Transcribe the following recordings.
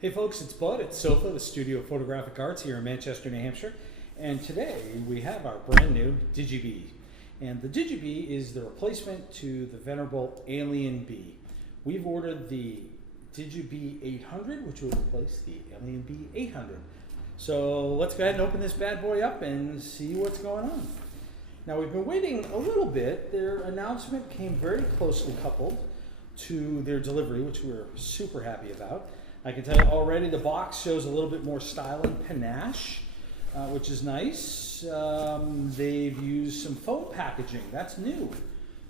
Hey folks, it's Bud at SOPHA, the Studio of Photographic Arts here in Manchester, New Hampshire. And today we have our brand new DigiBee. And the DigiBee is the replacement to the venerable Alien Bee. We've ordered the DigiBee 800, which will replace the Alien Bee 800. So let's go ahead and open this bad boy up and see what's going on. Now we've been waiting a little bit. Their announcement came very closely coupled to their delivery, which we're super happy about. I can tell you already the box shows a little bit more style and panache, which is nice. They've used some foam packaging. That's new.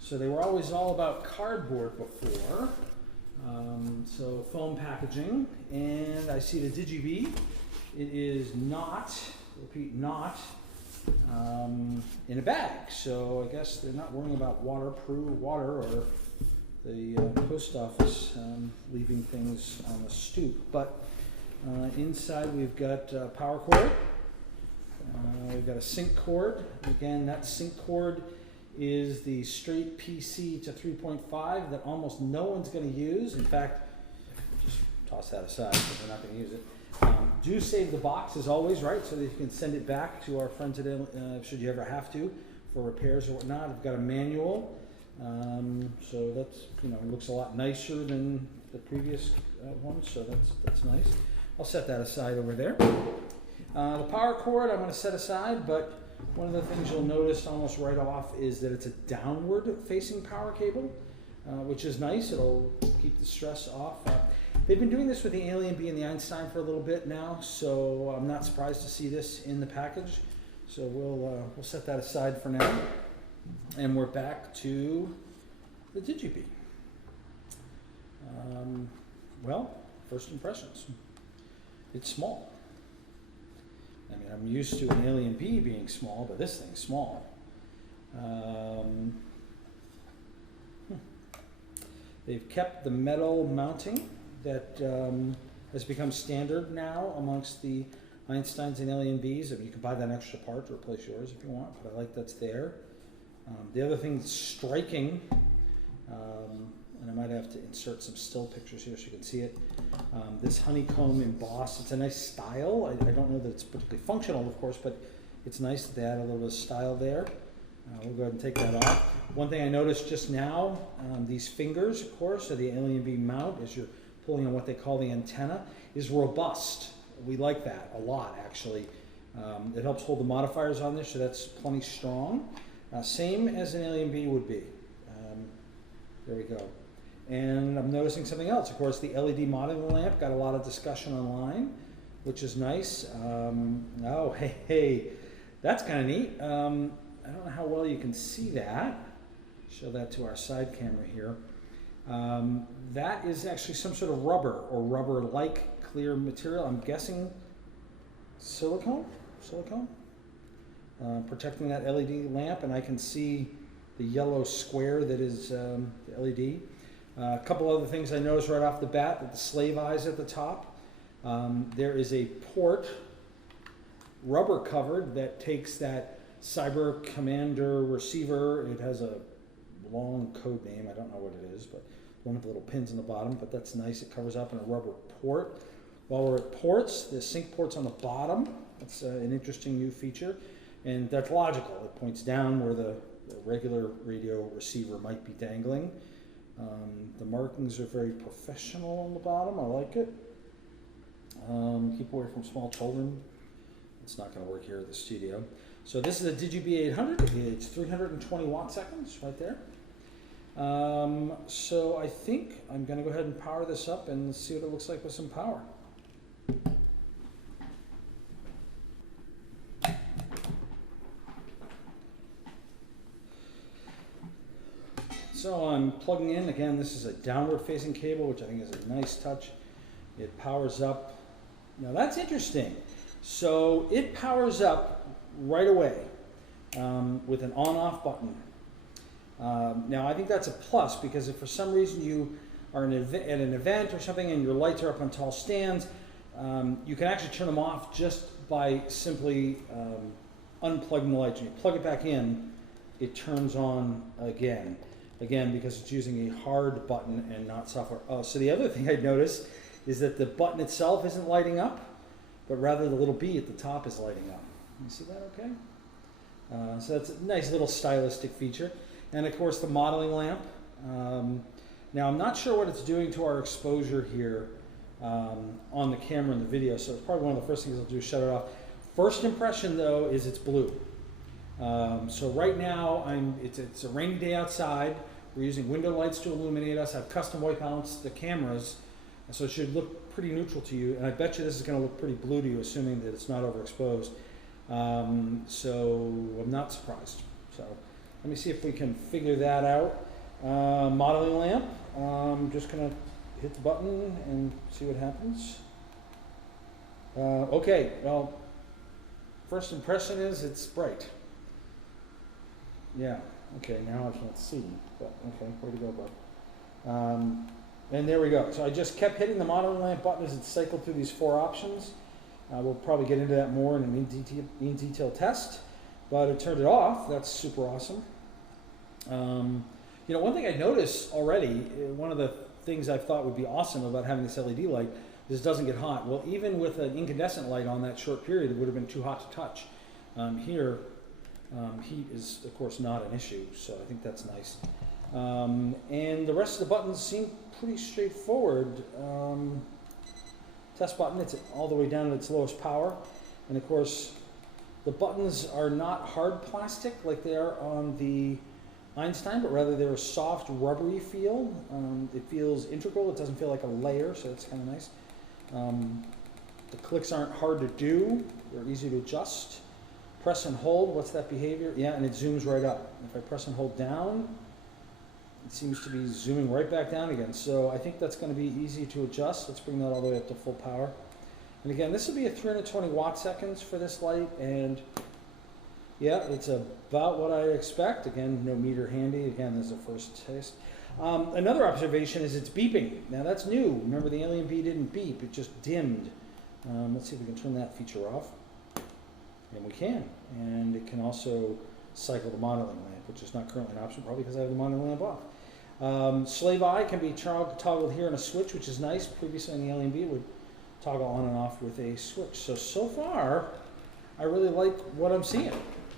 So they were always all about cardboard before. So foam packaging. And I see the DigiBee. It is not, repeat, not in a bag. So I guess they're not worrying about water or the post office leaving things on the stoop. But inside we've got power cord. We've got a sync cord. Again, that sync cord is the straight PC to 3.5 that almost no one's going to use. In fact, just toss that aside because we're not going to use it. Do save the box as always, right? So that you can send it back to our friend today should you ever have to for repairs or whatnot. I've got a manual. So that's, looks a lot nicer than the previous one, so that's nice. I'll set that aside over there. The power cord I'm going to set aside, but one of the things you'll notice almost right off is that it's a downward facing power cable, which is nice. It'll keep the stress off. They've been doing this with the Alien Bee and the Einstein for a little bit now, so I'm not surprised to see this in the package. So we'll set that aside for now. And we're back to the DigiBee. Well, first impressions. It's small. I mean, I'm used to an Alien Bee being small, but this thing's small. They've kept the metal mounting that has become standard now amongst the Einsteins and Alien Bees. I mean, you can buy that extra part to replace yours if you want, but I like that's there. The other thing that's striking, and I might have to insert some still pictures here so you can see it, this honeycomb embossed, it's a nice style. I don't know that it's particularly functional, of course, but it's nice that they add a little bit of style there. We'll go ahead and take that off. One thing I noticed just now, these fingers, of course, of the Alien Bee mount, as you're pulling on what they call the antenna, is robust. We like that a lot, actually. It helps hold the modifiers on there, so that's plenty strong. Same as an Alien Bee would be. There we go. And I'm noticing something else. Of course, the LED modeling lamp got a lot of discussion online, which is nice. Oh, hey, that's kind of neat. I don't know how well you can see that. Show that to our side camera here. That is actually some sort of rubber or rubber-like clear material. I'm guessing silicone? Protecting that LED lamp, and I can see the yellow square that is the LED. A couple other things I noticed right off the bat, with the slave eyes at the top. There is a port, rubber covered, that takes that Cyber Commander receiver. It has a long code name, I don't know what it is, but one with the little pins in the bottom, but that's nice. It covers up in a rubber port. While we're at ports, the sync port's on the bottom. That's an interesting new feature. And that's logical. It points down where the regular radio receiver might be dangling. The markings are very professional on the bottom. I like it. Keep away from small children. It's not going to work here at the studio. So this is a DigiBee 800. It's 320 watt seconds right there. So I think I'm going to go ahead and power this up and see what it looks like with some power. So I'm plugging in. Again, this is a downward facing cable, which I think is a nice touch. It powers up. Now that's interesting. So it powers up right away with an on-off button. Now I think that's a plus, because if for some reason you are at an event or something and your lights are up on tall stands, you can actually turn them off just by simply unplugging the lights. When you plug it back in, it turns on again, because it's using a hard button and not software. Oh, so the other thing I noticed is that the button itself isn't lighting up, but rather the little B at the top is lighting up. You see that okay? So that's a nice little stylistic feature. And of course the modeling lamp. Now I'm not sure what it's doing to our exposure here on the camera in the video, so it's probably one of the first things I'll do is shut it off. First impression though is it's blue. So right now it's a rainy day outside. We're using window lights to illuminate us. I've custom white balanced the cameras, so it should look pretty neutral to you. And I bet you this is going to look pretty blue to you, assuming that it's not overexposed. So I'm not surprised. So let me see if we can figure that out. Modeling lamp. I'm just going to hit the button and see what happens. Okay, well, first impression is it's bright. Yeah, okay, now I can't see, but okay, way to go, bud. And there we go. So I just kept hitting the modeling lamp button as it cycled through these 4 options. We'll probably get into that more in an in detail test, but it turned it off. That's super awesome. You know, one thing I noticed already, one of the things I thought would be awesome about having this LED light is it doesn't get hot. Well, even with an incandescent light on that short period, it would have been too hot to touch. Here, heat is, of course, not an issue, so I think that's nice. And the rest of the buttons seem pretty straightforward. Test button, it's all the way down at its lowest power. And of course, the buttons are not hard plastic like they are on the Einstein, but rather they're a soft, rubbery feel. It feels integral, it doesn't feel like a layer, so it's kind of nice. The clicks aren't hard to do, they're easy to adjust. Press and hold, what's that behavior? Yeah, and it zooms right up. If I press and hold down, it seems to be zooming right back down again. So I think that's going to be easy to adjust. Let's bring that all the way up to full power. And again, this will be a 320 watt seconds for this light, and yeah, it's about what I expect. Again, no meter handy. Again, this is a first taste. Another observation is it's beeping. Now that's new. Remember, the Alien Bee didn't beep, it just dimmed. Let's see if we can turn that feature off. And we can. And it can also cycle the modeling lamp, which is not currently an option, probably because I have the modeling lamp off. Slave eye can be toggled here on a switch, which is nice. Previously on the Alien Bee, it would toggle on and off with a switch. So far, I really like what I'm seeing.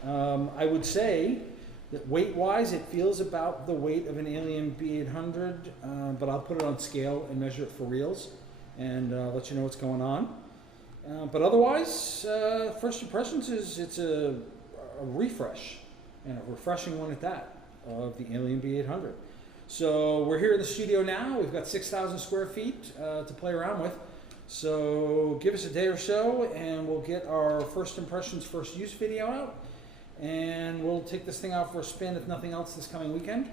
I would say that weight-wise, it feels about the weight of an Alien B800, but I'll put it on scale and measure it for reals and let you know what's going on. But otherwise, first impressions is it's a refresh, and a refreshing one at that, of the Alien B800. So we're here in the studio now. We've got 6,000 square feet to play around with. So give us a day or so, and we'll get our first impressions, first use video out. And we'll take this thing out for a spin, if nothing else, this coming weekend,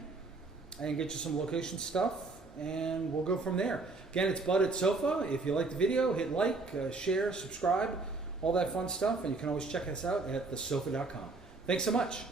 and get you some location stuff, and we'll go from there. Again, it's Bud at SOPHA. If you like the video, hit like, share, subscribe, all that fun stuff, and you can always check us out at thesopha.com. Thanks so much.